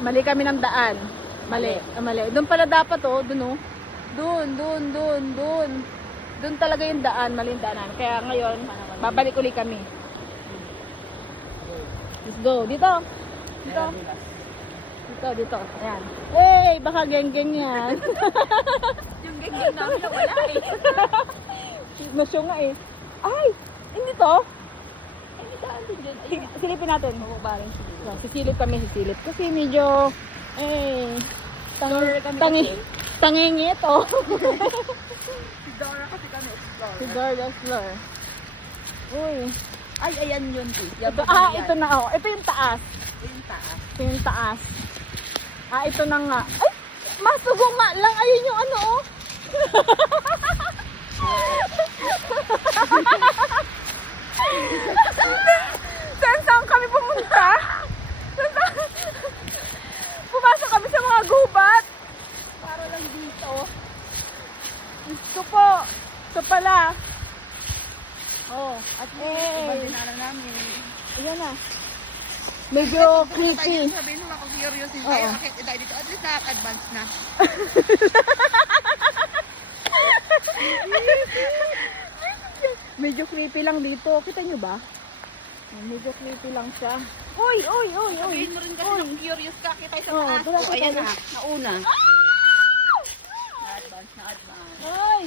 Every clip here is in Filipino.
Mali kami ng daan. Mali. Mali. Doon pala dapat oh. Doon oh. Doon. Doon talaga yung daan. Mali yung daanan. Kaya ngayon, babalik uli kami. Let's go. Dito. Dito. Ayan. Hey, baka geng-geng yan. Yung geng-geng namin na wala eh. Masyo nga eh. Ay! Hindi to. Ay, daan din dyan. Silipin natin. Sisilip kami. Kasi medyo tangingit oh. Si Dora kasi kami explore. Si Dora Explorer. Uy. Ay, ayan yun. Ito na oh. Ito yung taas. Ito yung taas. Ito na nga. Ay! Masugo nga lang. Ayun yung ano oh. Saan kami pumunta? Pumasok kami sa mga gubat. Para lang dito. Gusto po. Ito pala. Oh, at Dinala namin. ayan na. Medyo creepy. Sabihin mo ako curious din Oo. tayo. Bakit tayo dito? At least na-advance na. Medyo creepy lang dito. Kita nyo ba? Medyo creepy lang siya. Uy! Sabihin mo rin kasi nung curious ka. Kita sa Oo, taas. dala Oh, kita ayan na. na. Nauna. Na-advance. Ay!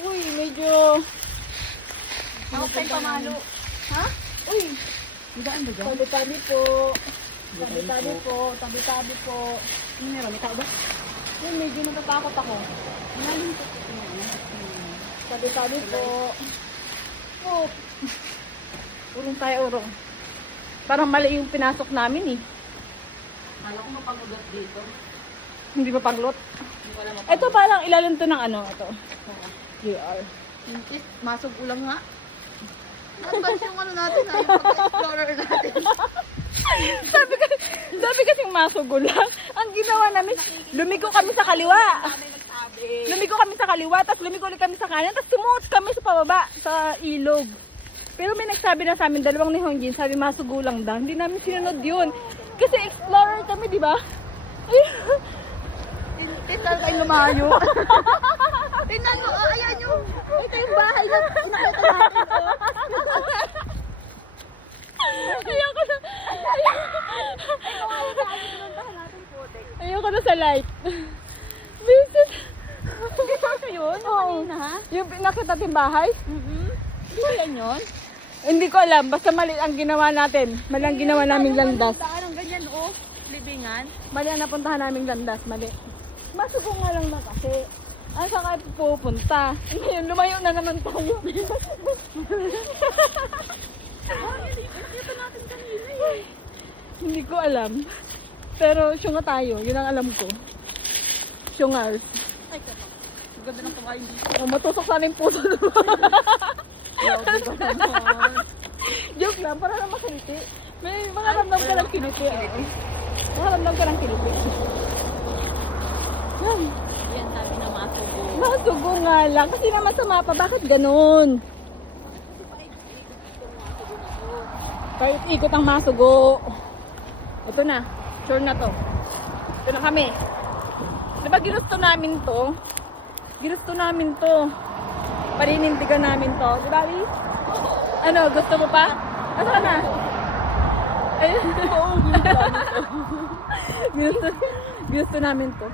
Uy, medyo... Ako tayo pamalo. Ha? Uy! Hidaan ba dyan? Tabi-tabi po. Tabi-tabi po. Ano meron? May tao ba? Yun, medyo natatakot ako. Malalim po. Tabi-tabi po. Oh. Urong tayo, urong. Parang mali yung pinasok namin eh. Kala ko mapagulat dito. Hindi ba panglot? Hindi ko alam Ito parang ilalim to ng ano, ito. GR. Mintis, masog ulang nga. Na-advance yung ano natin ha, yung pag-explorer natin. Sabi kasing masugulang. Ang ginawa namin, lumiko kami sa kaliwa. Lumiko kami sa kaliwa, tapos lumiko ulit kami sa kanan, tapos tumungot kami sa pababa, sa ilog. Pero may nagsabi na sa amin, dalawang ni Hongjin, sabi masugulang daw. Hindi namin sinunod yun. Kasi explorer kami, di ba? Tintal tayo lumayo. Tingnan mo, ayan yung, ito yung bahay na nakita natin. Ayoko na. Ayoko na sa light. Visit. Ito yun? Oo. Ha? Yung nakita natin bahay? Hindi ba yan yun? Hindi ko alam. Basta mali ang ginawa natin. Mali ang ginawa naming landas. Daan ang ganyan, oh. Libingan. Mali ang napuntahan naming landas. Mali. Masuko nga lang na kasi. Saan kayo pupunta? Ngayon, lumayo na naman tayo. Hindi ko alam. Pero syunga tayo. Yun ang alam ko. Syungars. Ay, kapag. Ang ganda ng kumain dito. Matusok sa aling puso. Grabe ka naman. Joke lang, para lang makiliti. May makaramdam ka ng kiliti. Makaramdam ka ng kiliti. Yan. Yan sabi na masugo. Masugo nga lang. Kasi naman sa mapa, bakit ganun? Kahit ikot ang masugo. Ito na. Sure na to. Ito na kami. Diba ginusto namin to? Ginusto namin to. Paninindigan namin to. Diba, Lee? Ano, gusto mo pa? Ano ka na? Ayun. Oo, ginusto namin to. Ginusto namin to.